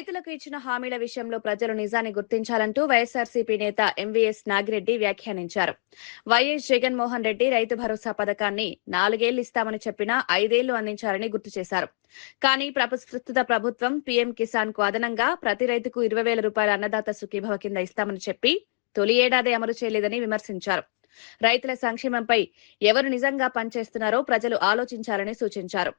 రైతులకు ఇచ్చిన హామీల విషయంలో ప్రజలు నిజాన్ని గుర్తించాలంటూ వైఎస్ఆర్సీపీ నేత ఎంవీఎస్ నాగిరెడ్డి వ్యాఖ్యానించారు. వైఎస్ జగన్మోహన్ రెడ్డి రైతు భరోసా పథకాన్ని 4 ఏళ్లు ఇస్తామని చెప్పినా 5 ఏళ్లు అందించారని గుర్తు చేశారు. కానీ ప్రస్తుత ప్రభుత్వం పీఎం కిసాన్ కు అదనంగా ప్రతి రైతుకు 20,000 రూపాయల అన్నదాత సుఖీభవ కింద ఇస్తామని చెప్పి తొలి ఏడాది అమలు చేయలేదని విమర్శించారు. రైతుల సంక్షేమంపై ఎవరు నిజంగా పనిచేస్తున్నారో ప్రజలు ఆలోచించాలని సూచించారు.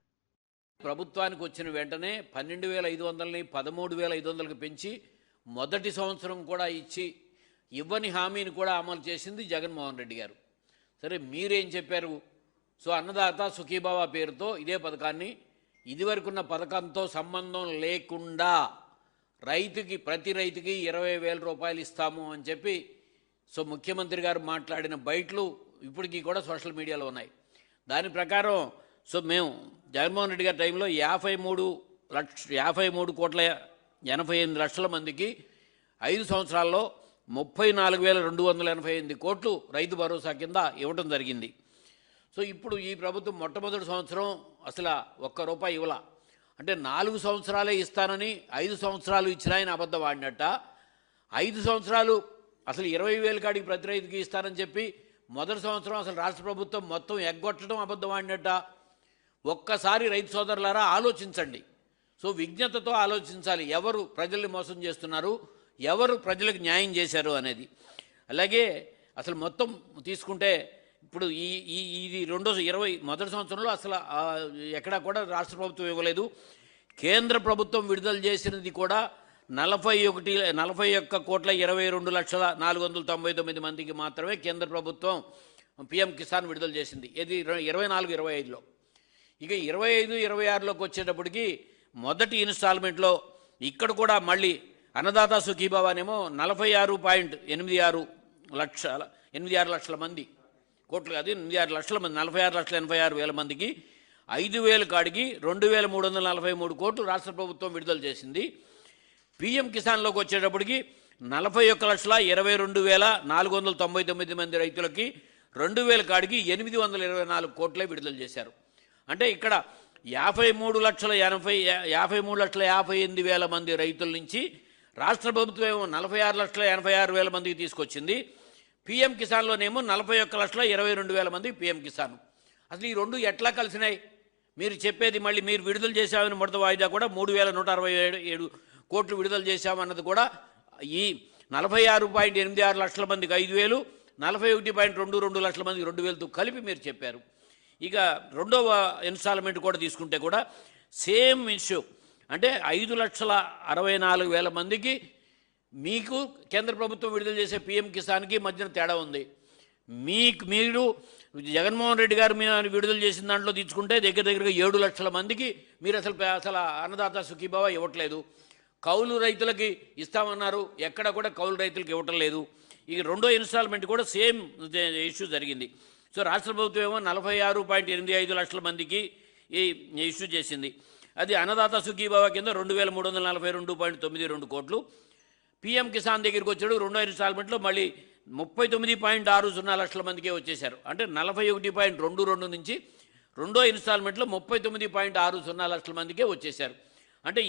ప్రభుత్వానికి వచ్చిన వెంటనే 12,500ని 13,500కి పెంచి మొదటి సంవత్సరం కూడా ఇచ్చి ఇవ్వని హామీని కూడా అమలు చేసింది జగన్మోహన్ రెడ్డి గారు. సరే, మీరేం చెప్పారు? సో అన్నదాత సుఖీభావ పేరుతో ఇదే పథకాన్ని ఇదివరకున్న పథకంతో సంబంధం లేకుండా ప్రతి రైతుకి 20,000 రూపాయలు ఇస్తాము అని చెప్పి సో ముఖ్యమంత్రి గారు మాట్లాడిన బయటలు ఇప్పటికీ కూడా సోషల్ మీడియాలో ఉన్నాయి. దాని ప్రకారం సో మేము జగన్మోహన్ రెడ్డి గారి టైంలో 53,88 లక్షల మందికి 5 సంవత్సరాల్లో 34,288 కోట్లు రైతు భరోసా కింద ఇవ్వడం జరిగింది. సో ఇప్పుడు ఈ ప్రభుత్వం మొట్టమొదటి సంవత్సరం అసలు ఒక్క రూపాయి ఇవ్వాల అంటే 4 సంవత్సరాలే ఇస్తానని 5 సంవత్సరాలు ఇచ్చినా ఆయన అబద్ధం ఆడినట్ట. 5 సంవత్సరాలు అసలు 20,000 కాడికి ప్రతి రైతుకి ఇస్తానని చెప్పి మొదటి సంవత్సరం అసలు రాష్ట్ర ప్రభుత్వం మొత్తం ఎగ్గొట్టడం అబద్ధం ఆడినట్ట. ఒక్కసారి రైతు సోదరులారా ఆలోచించండి. సో విజ్ఞతతో ఆలోచించాలి, ఎవరు ప్రజల్ని మోసం చేస్తున్నారు, ఎవరు ప్రజలకు న్యాయం చేశారు అనేది. అలాగే అసలు మొత్తం తీసుకుంటే ఇప్పుడు ఇది మొదటి సంవత్సరంలో అసలు ఎక్కడా కూడా రాష్ట్ర ప్రభుత్వం ఇవ్వలేదు. కేంద్ర ప్రభుత్వం విడుదల చేసినది కూడా 41,22,499 మందికి మాత్రమే కేంద్ర ప్రభుత్వం పీఎం కిసాన్ విడుదల చేసింది. ఇది 24-25లో. ఇక 25-26లోకి వచ్చేటప్పటికి మొదటి ఇన్స్టాల్మెంట్లో ఇక్కడ కూడా మళ్ళీ అన్నదాత సుఖీభావానేమో 46.86 లక్షల మంది, కోట్లు కాదు 86 లక్షల మంది, 46,86,000 మందికి 5,000 కాడికి 2,343 కోట్లు రాష్ట్ర ప్రభుత్వం విడుదల చేసింది. పీఎం కిసాన్లోకి వచ్చేటప్పటికి 41,22,499 మంది రైతులకి 2,000 కాడికి 824 కోట్లే విడుదల చేశారు. అంటే ఇక్కడ 53,58,000 మంది రైతుల నుంచి రాష్ట్ర ప్రభుత్వం ఏమో 46,86,000 మందికి తీసుకొచ్చింది. పీఎం కిసాన్లోనేమో 41,22,000 మందికి పీఎం కిసాన్. అసలు ఈ రెండు ఎట్లా కలిసినాయి? మీరు చెప్పేది మళ్ళీ మీరు విడుదల చేశామని మొదటి వాయిదా కూడా 3,167 కోట్లు విడుదల చేశామన్నది కూడా ఈ 46.86 లక్షల మందికి 5,000, 41.22 లక్షల మందికి 2,000తో కలిపి మీరు చెప్పారు. ఇక రెండవ ఇన్స్టాల్మెంట్ కూడా తీసుకుంటే కూడా సేమ్ ఇష్యూ, అంటే 5,64,000 మందికి మీకు కేంద్ర ప్రభుత్వం విడుదల చేసే పీఎం కిసాన్కి మధ్యన తేడా ఉంది. మీరు జగన్మోహన్ రెడ్డి గారు విడుదల చేసిన దాంట్లో తీసుకుంటే దగ్గరగా 7 లక్షల మందికి మీరు అసలు అన్నదాత సుఖీభావ ఇవ్వట్లేదు. కౌలు రైతులకి ఇస్తామన్నారు, ఎక్కడ కూడా కౌలు రైతులకు ఇవ్వటం లేదు. ఇక రెండో ఇన్స్టాల్మెంట్ కూడా సేమ్ ఇష్యూ జరిగింది. సో రాష్ట్ర ప్రభుత్వం ఏమో 46.85 లక్షల మందికి ఈ ఇష్యూ చేసింది. అది అన్నదాత సుఖీభావ కింద 2,342.92 కోట్లు. పీఎం కిసాన్ దగ్గరికి వచ్చాడు రెండో ఇన్స్టాల్మెంట్లో మళ్ళీ 39.60 లక్షల మందికే వచ్చేశారు. అంటే 41.22 నుంచి రెండో ఇన్స్టాల్మెంట్లో 39.60 లక్షల మందికే వచ్చేశారు. అంటే